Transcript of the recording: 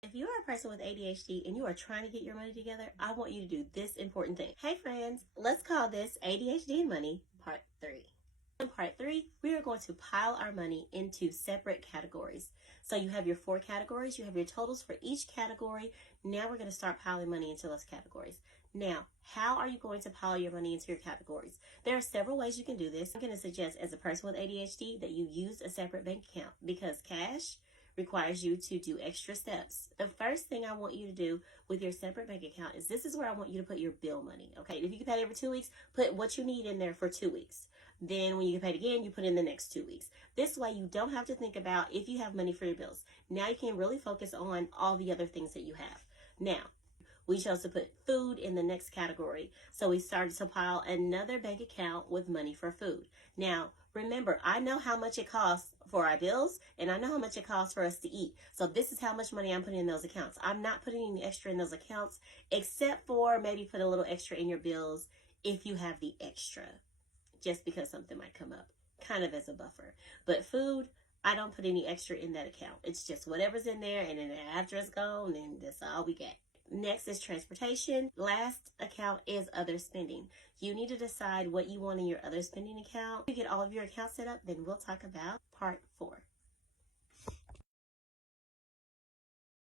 If you are a person with ADHD and you are trying to get your money together, I want you to do this important thing. Hey friends, let's call this ADHD and Money Part 3. In Part 3, we are going to pile our money into separate categories. So you have your 4 categories, you have your totals for each category. Now we're going to start piling money into those categories. Now, how are you going to pile your money into your categories? There are several ways you can do this. I'm going to suggest as a person with ADHD that you use a separate bank account because cash requires you to do extra steps. The first thing I want you to do with your separate bank account is this is where I want you to put your bill money. Okay, if you can pay every 2 weeks, put what you need in there for 2 weeks. Then when you get paid again, you put in the next 2 weeks. This way you don't have to think about if you have money for your bills. Now you can really focus on all the other things that you have. Now, we chose to put food in the next category. So we started to pile another bank account with money for food. Now, remember, I know how much it costs for our bills and I know how much it costs for us to eat. So this is how much money I'm putting in those accounts. I'm not putting any extra in those accounts except for maybe put a little extra in your bills if you have the extra, just because something might come up, kind of as a buffer. But food, I don't put any extra in that account. It's just whatever's in there, and then after it's gone, then that's all we get. Next is transportation. Last account is other spending. You need to decide what you want in your other spending account. You get all of your accounts set up, then we'll talk about part 4.